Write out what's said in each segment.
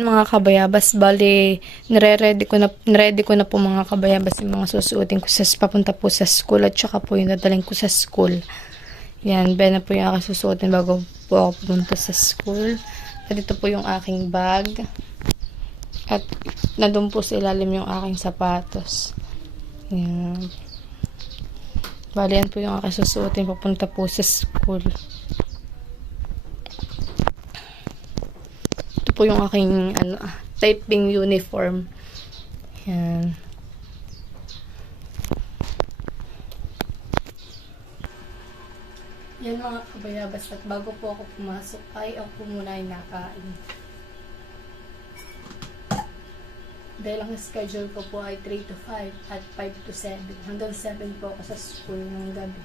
Mga kabayabas, bali, nire-ready ko na po mga kabayabas yung mga susuotin ko sa papunta po sa school at saka po yung dadaling ko sa school. Yan, na po yung aking susuotin bago po ako pumunta sa school. At ito po yung aking bag. At nandun po sa ilalim yung aking sapatos. Yan. Bali, yan po yung aking susuotin papunta po sa school. Po yung aking typing uniform. Yan. Yan mga kabayabas, at bago po ako pumasok ay ako po muna ay nakain. Dahil ang schedule ko po ay 3 to 5 at 5 to 7. Hanggang 7 po ako sa school ng gabi.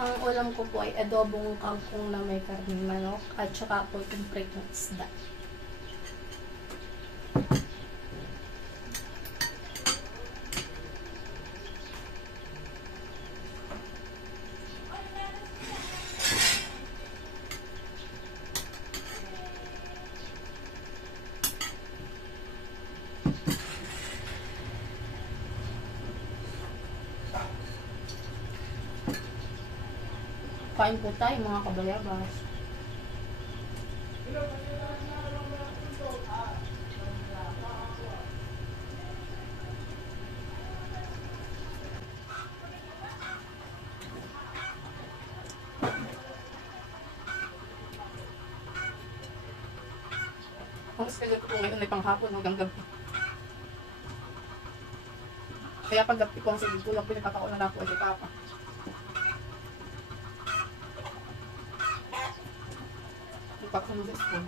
Ang ulam ko po ay adobong kangkong na may karning manok at saka po itong pritong isda. Kain po tayo mga kabayabas. Ang schedule ko po ngayon ay panghapon hanggang gabi. Kaya pag gabi ko ang sige ko lang pinagkakaon na ako ay papa. Papunod ko.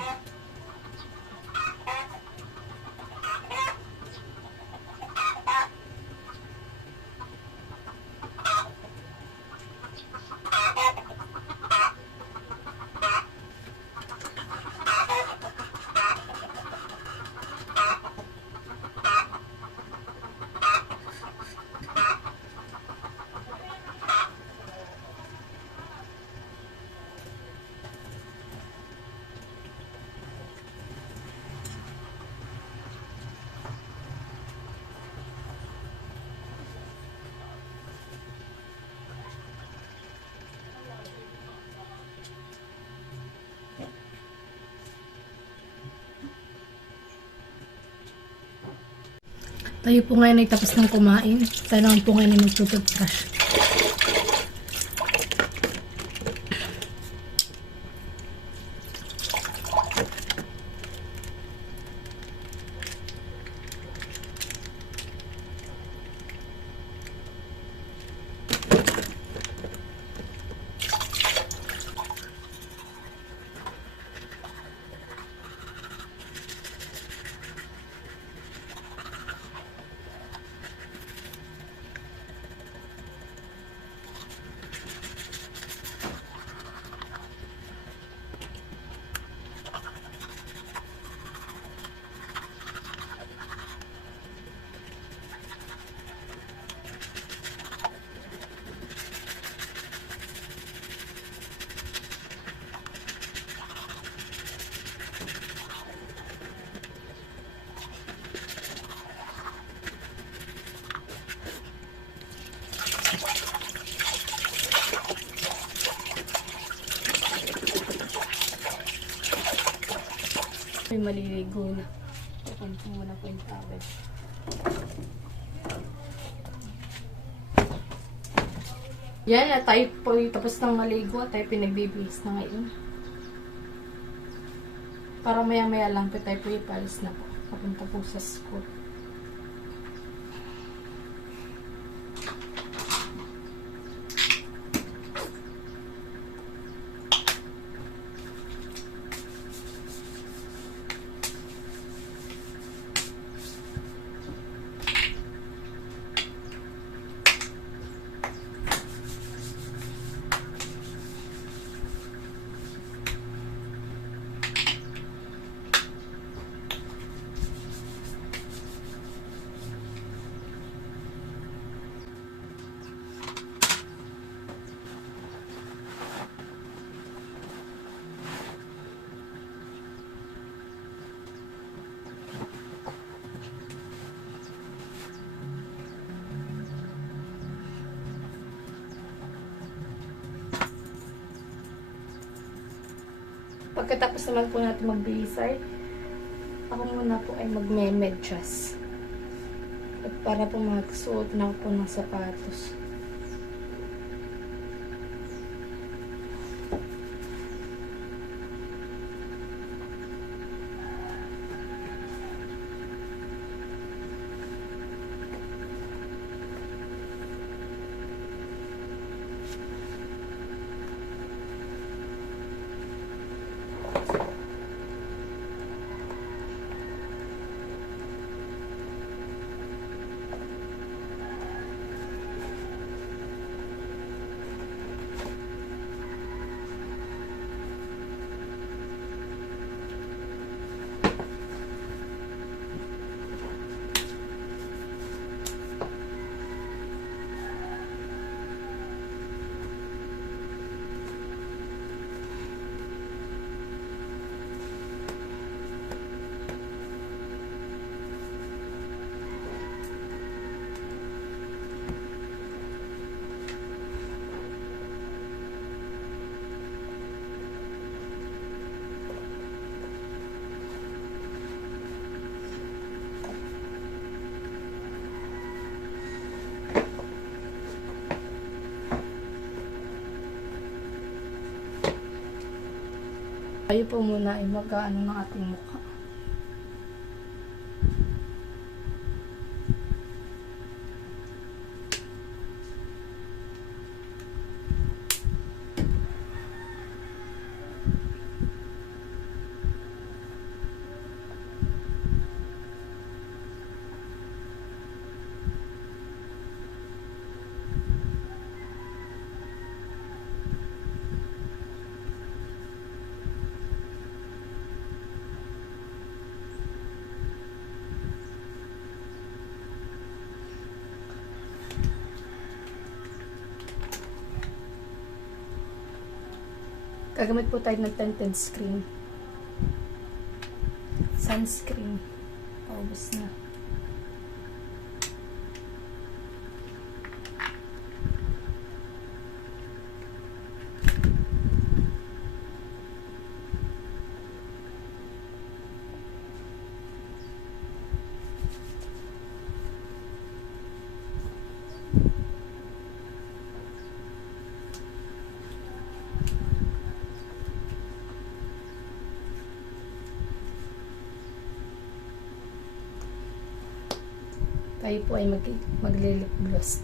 Tayo po ngayon ay tapos ng kumain. Tayo naman po ngayon ay magtututbrush. May maliligo na. Open ko muna po yung towel. Yan, tayo po tapos ng maligo at tayo pinagbibihis na ngayon. Para maya-maya lang po tayo po ipalis na po. Papunta po sa school. Pagkatapos naman po natin magbihis ako muna po ay magme-medyas. At para po magsuot na po ng sapatos. Tayo po muna ay mag-ano ng ating mukha. Gagamit po tayo ng tinted screen. Sunscreen. Paubos na. Tayo po ay maglilip gloss.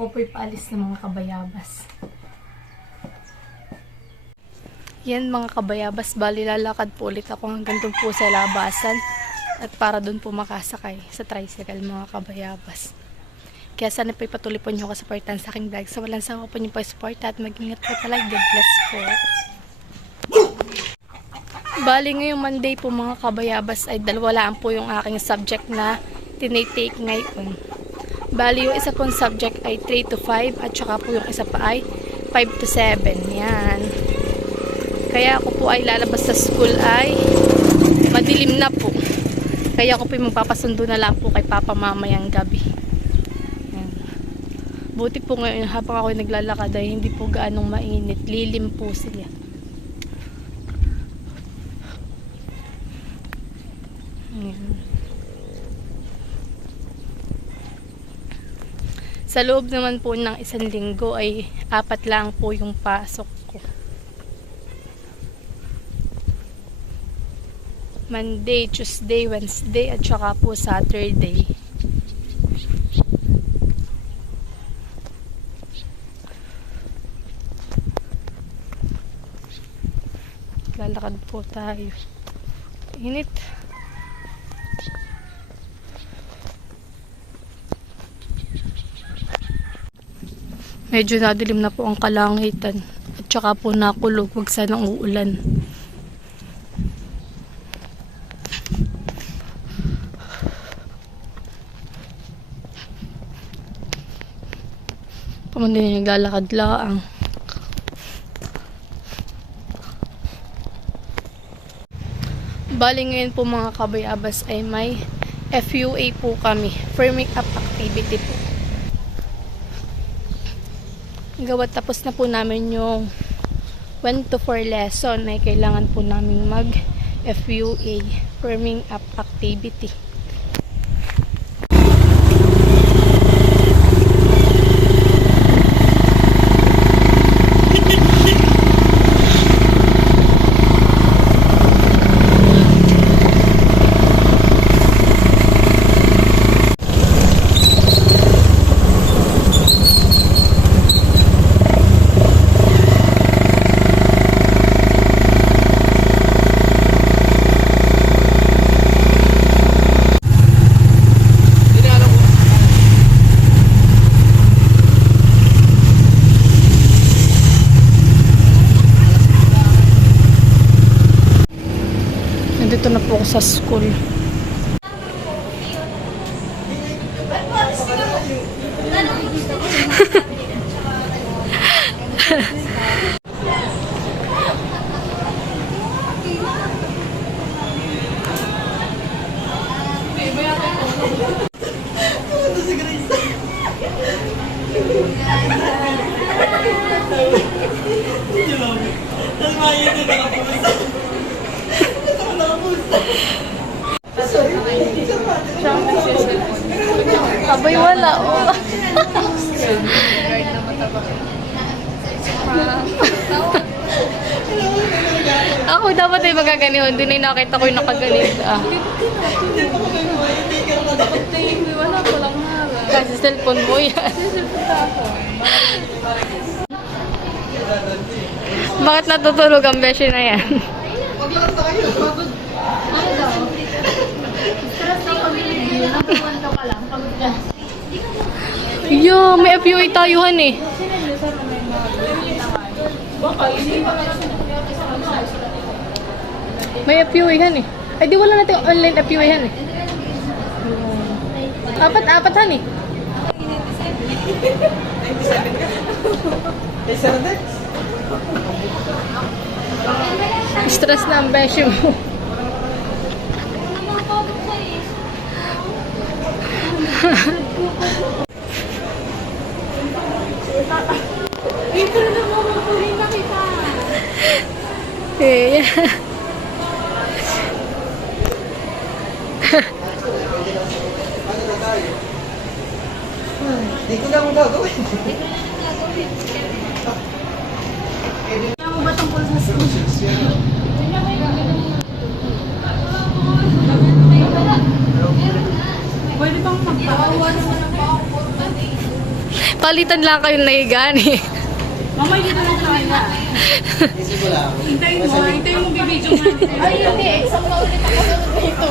Ako po'y paalis ng mga kabayabas. Yan mga kabayabas, bali lalakad po ulit ako hanggang doon po sa labasan. At para doon po makasakay sa tricycle mga kabayabas. Kaya sana po ipatuloy po nyo ako supportan sa aking vlog. Sa walang sawa po nyo po support at mag-ingat po talaga. God bless po. Bali ngayong Monday po mga kabayabas ay dalawalaan po yung aking subject na tinitake ngayon. Bali yung isa pong subject ay 3 to 5 at saka po yung isa pa ay 5 to 7. Yan. Kaya ako po ay lalabas sa school ay madilim na po. Kaya ako po ay magpapasundo na lang po kay Papa mamayang gabi. Yan. Buti po ngayon habang ako naglalakad ay hindi po gaanong mainit. Lilim po sila. Yan. Sa loob naman po ng isang linggo ay 4 lang po yung pasok ko. Monday, Tuesday, Wednesday, at saka po Saturday. Lalakad po tayo. Init. Medyo nadilim na po ang kalangitan. At saka po nakulog. Huwag sanang uulan. Pamandi na naglalakad laang. Bali ngayon po mga kabayabas ay may FUA po kami. Firming up activity po. Gawat tapos na po namin yung 1 to 4 lesson ay kailangan po namin mag FUA. Firming up activity. Nandito na po ako sa school. Abay wala oh. Ako dapat ay magaganihon. Doon ay nakita ko yung nakaganito. Wala ko lang harap. Kasi cellphone mo yan. Bakit natutulog ang beshi na yan? Ano daw? Stress na pag-review. Nakukwento ka lang. Pagod ka. Yo, may FUA tayuhan eh. Baka, hindi pa lang May FUA yan eh. Ay di wala natin online FUA yan eh. Apat han eh. Stress na ang beshi mo. Dito na naman mapuhin na kita. Eh, Hindi ko na akong gagawin. Alam mo ba tungkol sa school? Pwede bang magpakawa naman ang Palitan lang kayo naigan eh. Mama, hindi na natin na. Hintayin mo bibidyo nga. Ay, hindi. Exam na ulit ako dito.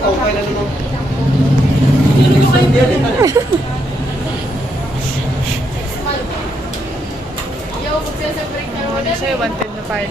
Okay na naman. Yo, magsasabrик na Ano sa'yo, wanted na tayo.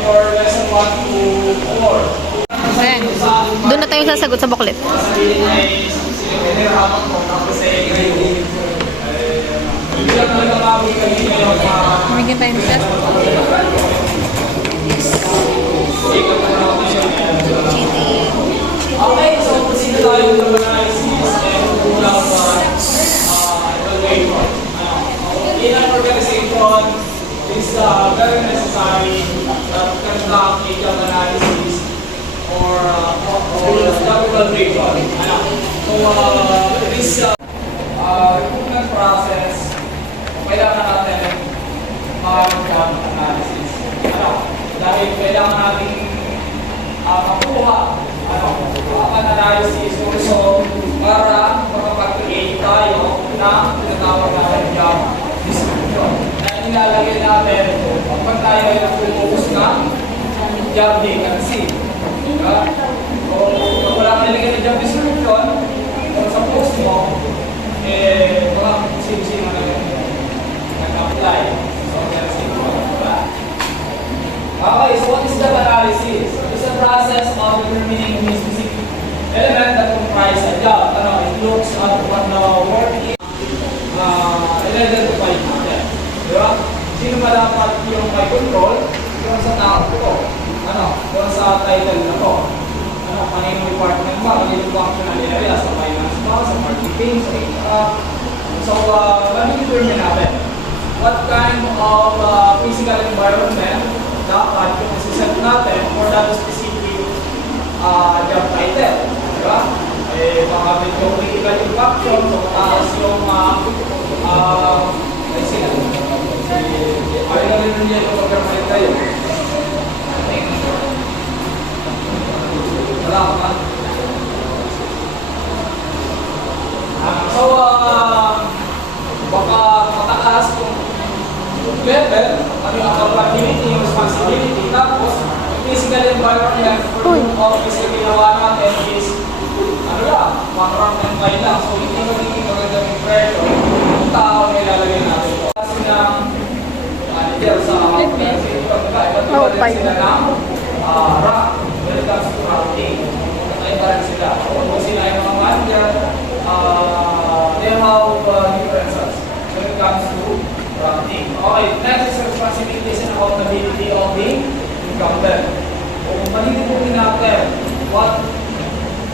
For lesson 1 to 4. Ayan. Doon na tayo sasagot sa booklet. Bigyan tayo ng set. Okay, so proceed tayo with the analysis and rule out evaluation. In an organization, it is very necessary that conduct a job analysis or job evaluation. So this recruitment process, kailangan natin mag-job analysis. Dahil kailangan natin makuha ang analysis o result para makapag-create tayo ng tinatawag natin job description. Na nilalagay natin kapag tayo ay nag-focus na job vacancy. So, kung wala kang nilagay na job description, kung sa post mo, mga sino-sino na nag-apply. So, that's it. Okay, so what is job analysis? It's a process of determining the specific element that comprise a job. It looks at what the work is identified natin. Diba? Sino ba dapat yung may control? Yung sa tao ko. Yung sa title na ko. Kanino department ba? Kanino functional area? Sa finance ba? Sa marketing? Sa HR? So, determine natin. What kind of physical environment dapat yung isiset natin for that specific job title. Diba? Baka medyo critical impaction, so mataas yung ay sila. Ay na rin niya yung pagkakalit tayo. Wala ka man. So, baka mataas yung level, ano yung accountability, yung responsibility, tapos physical environment for yung office na ginawa natin is one-round and file lang. So, hindi magiging magandang impression yung tao na ilalagay natin. Kasi ng manager sa iba't iba rin sila ng rank when it comes to ranking. Iba rin sila. Kung sila ay mga manager, they have differences when it comes to ranking. Okay, next is responsibilities and accountability of the incumbent. Kung malilimutin natin, what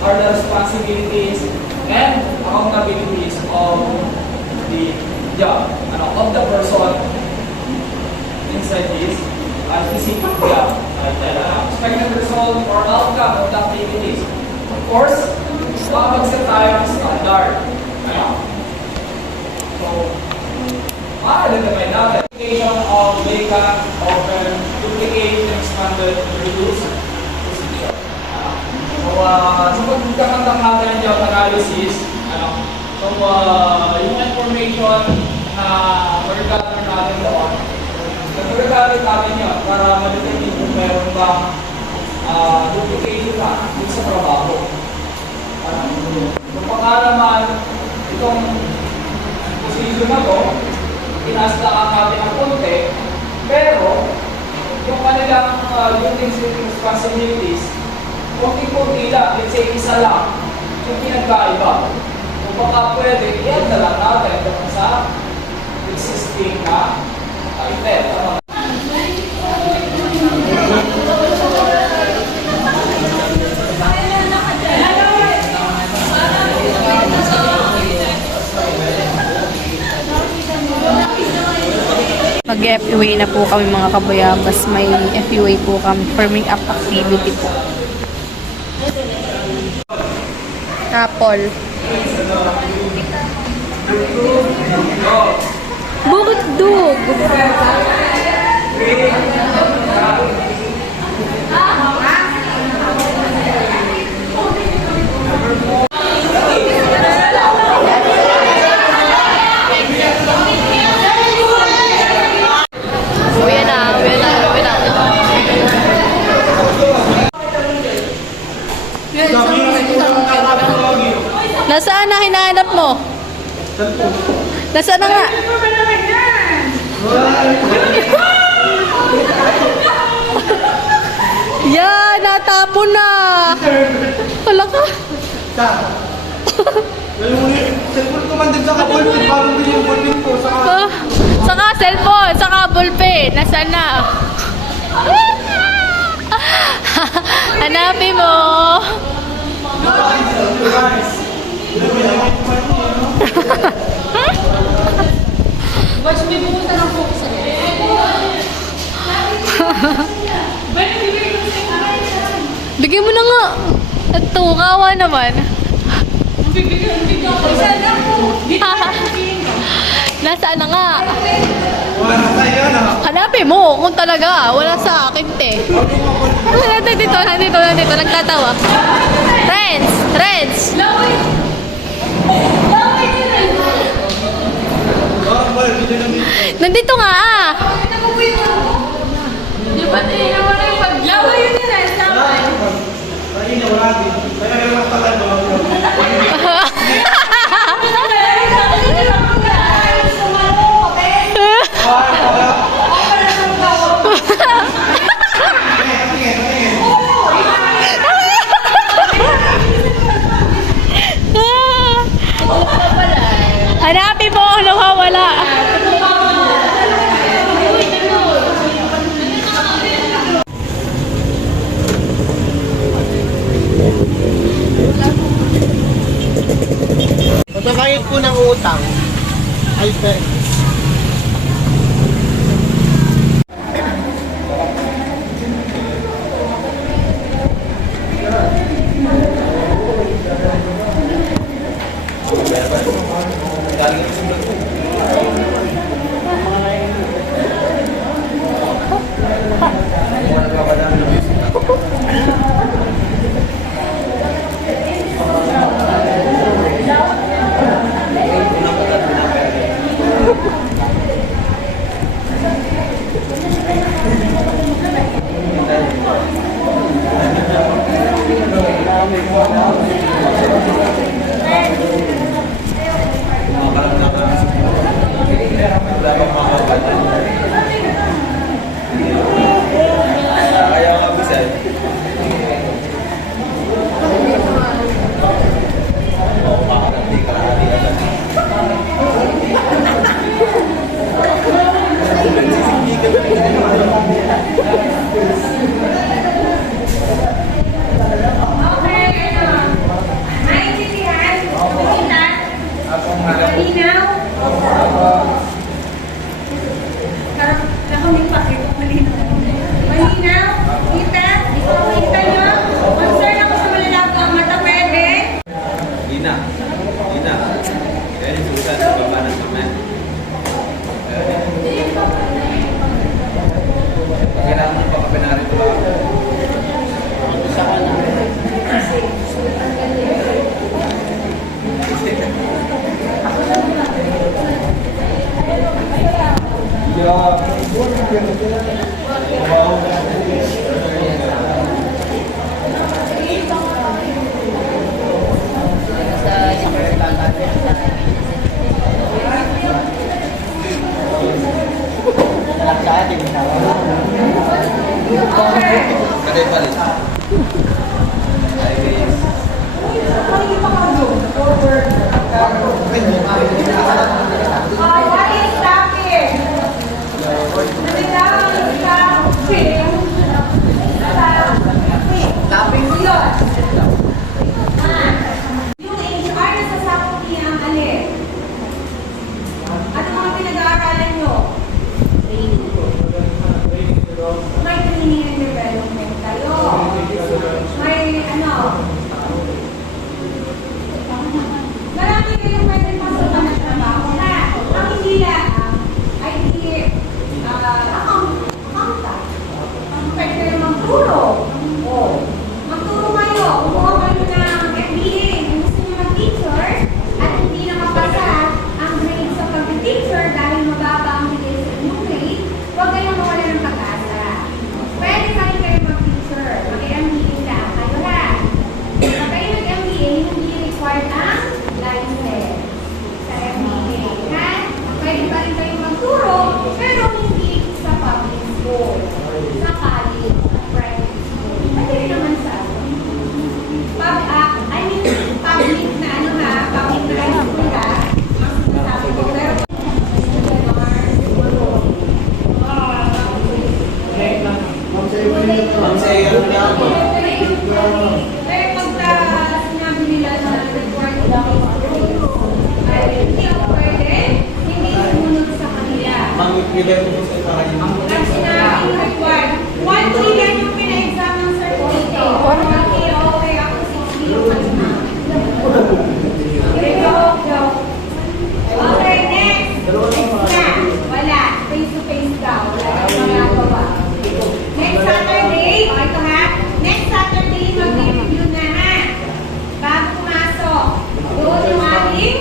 are the responsibilities and accountabilities of the job, of the person inside this specific job. Expected result or outcome of the activities. Of course, makapagset tayo ng standard. So, ma-identify natin. Application of vacant, open, duplicate, expanded, reduced position. So, sa pagkakantak natin ng job analysis, yung information na mag-gather natin doon, nag-gather natin yun para ma-determine kung meron bang duplication na dito sa trabaho. Kung baka naman, itong position na to, inaastaan natin ng konti, pero yung kanilang duties and responsibilities, konti-konti lang, let's say isa lang, yung pinagkaiba. Kung baka pwede, i-add na lang natin sa existing na title. mag-FUA na po kami mga kabayabas. May FUA po kami, forming up activity po. Apple. Bakit dog? Uwi na. Nasaan na hinahanap mo? Nasaan na nga? Yan, natapon na. Wala ka. Cellphone ko man din sa ballpen, bago din yung ballpen ko. Ah, saka cellphone, saka ballpen. Nasaan na? Hanapin mo. Boys, may pumunta ng focus sa Bigyan mo na nga. Ito, kawa naman. Nasaan na nga? Wala tayo na. Hanapin mo kung talaga. Wala sa akin, te. Nandito. Nagtatawa. Reds. Nandito nga, ah. Di ba tingnan mo na yung paglaway yun yun eh, sama eh. Ayun na, wala din. Kaya may mas talaga. Hanapin mo kung nawawala. Magbabayad po ng utang. Ay, Pero hindi sa public school. Sa college, sa private school. Pwede rin naman sa public na ano ha, public na high school ha. Ang sinasabi ko, pero pero pagka sinabi nila sa report ay hindi ako pwede, hindi sumunod sa kanila. Ang sinabi ng report, 1-3 yan yung pina-exam ng certificate. Okay, okay, ako 6 yung kanina. Okay, next. Next na. Wala. Face-to-face daw. Wala kang magagawa. Next Saturday, o ito ha, next Saturday, mag-review na ha. Bago pumasok. Doon yung ating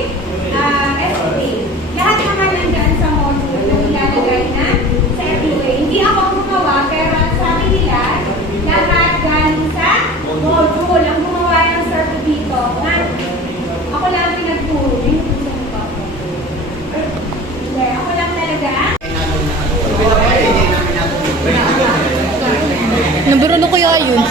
FOA. Lahat naman nandyan sa module na nilalagay na sa FOA. Hindi ako gumawa, pero ang sabi nila, lahat galing sa module. Ang gumawa ng survey dito. Ako lang pinagturo. Yun yung gusto ko. Hindi, ako lang talaga. Naburo na kuya yun.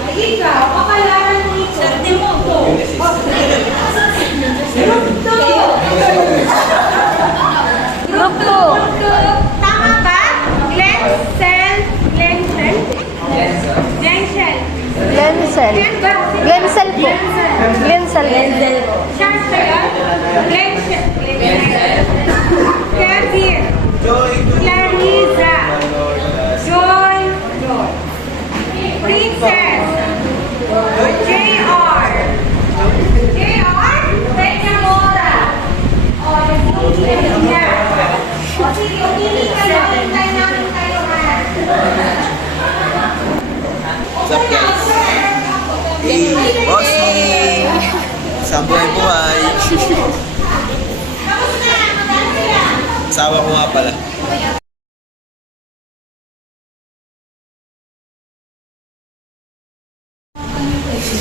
Ay, ikaw, pakalaran mo ito. Sarte mo ito. Group 2. Tama ba? Glensel. Glensel? Glensel. Glensel. Glen ba? Glensel po. Glensel. Sharp ba yan? Glensel. Glensel. Kevin. Clariza. Joy. Princess. JR. JR? Teka Mora. O, nag-iulit niya. O, sige, umili ka lang. Hintay namin kayo ha. What's up, guys? Hey, bossing! Sa buhay-buhay. Kamusta? Magkano sila? Asawa ko nga pala.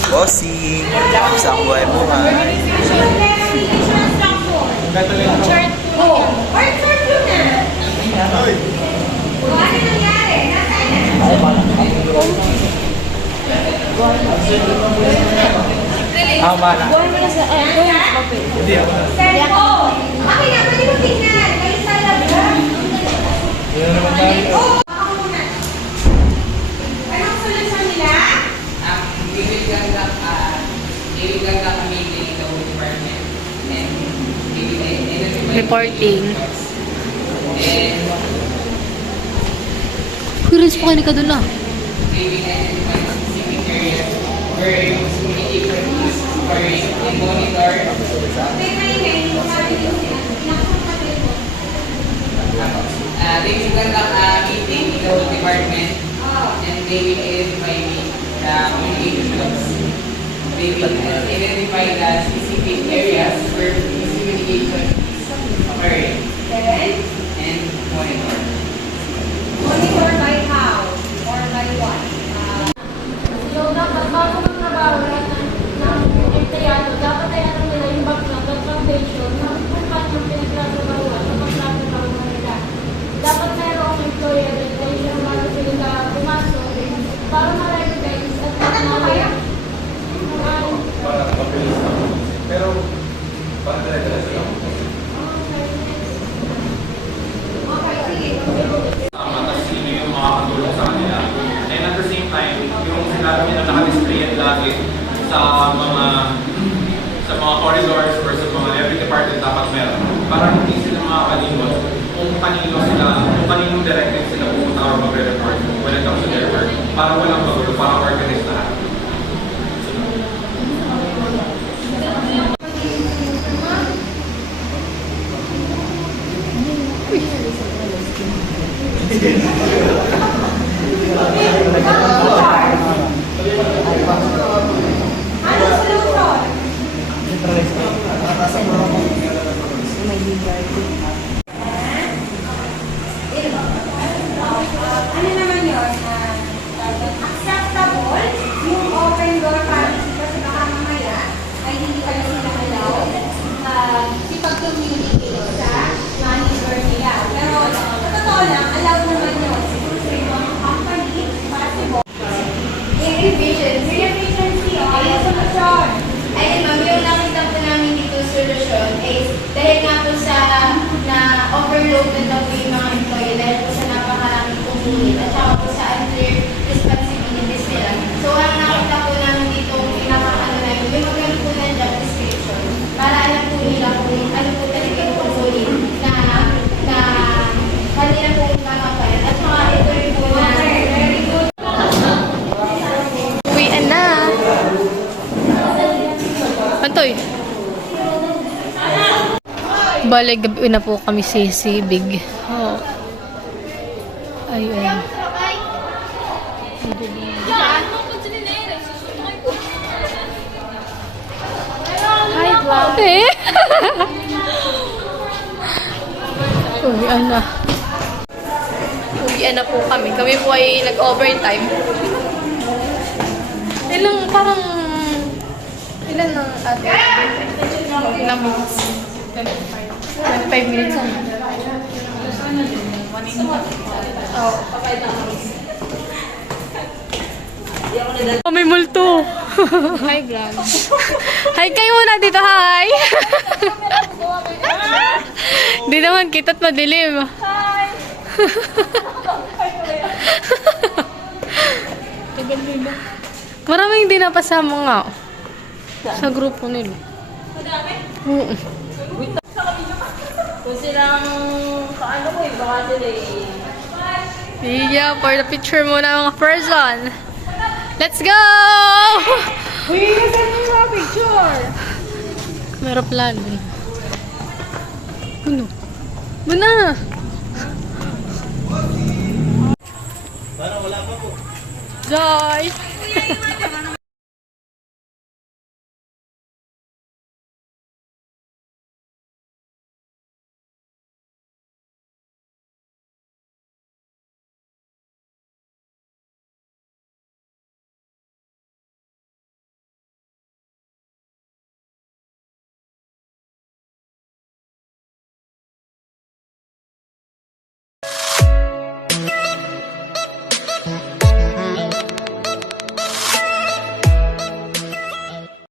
Bossing! Sa buhay-buhay. Chart po. Or chart yun na. O, ano nangyari? Nasaan na? Cellphone. Okay na, pwede mo tingnan. May isa lang ba? Oh, baka muna. Anong solusyon nila? Reporting. Curious po kayo ka doon na. Okay, maingay. Sabi niyo sila. Pinakapatid mo. They will conduct a meeting in the whole department Oh. and they will identify the communication blocks. They will identify the specific areas where this communication is occurring Then, and monitor. monitor by how? Or by what? So, dapat bago magtrabaho lahat ng empleyado, dapat ay alam nila yung background at foundation ng kung paano pinagtratrabaho at ang pagtratrabaho nila. Dapat mayroong employer regulation bago sila pumasok para ma-recognize at Ano kaya? Pero, parang talaga sila. Okay, sige. Tapos sino yung makakatulong sa kanila. And at the same time, yung sinabi nila naka-display yan lagi sa mga corridors or sa mga every department dapat meron. Para hindi sila makakalimot kung kaninong directive sila pupunta or magre-report when it comes to their work. Para walang magulo, para organized lahat. Ano solusyon? Ano naman yun? Acceptable yung open door policy kasi baka mamaya ay hindi pala sila allow Bale, gabi na po kami sisibig. Oh. Ayun. Hi, vlog. Eh? Uwian na. Uwian na po kami. Kami po ay nag-overtime. Ilan ang ate? Ilang minutes? 25 minutes na. Oo. Oh, may multo. Hi, vlog. Hi kayo muna dito, hi. Di naman kita't madilim. Maraming hindi napasama nga sa grupo nila. Oo. Kung silang paano ko, baka sila Yeah, for the picture muna mga person. Let's go! Uy, nasan mo mga picture? Meron plan. Ano? Muna! Parang wala pa po. Joy!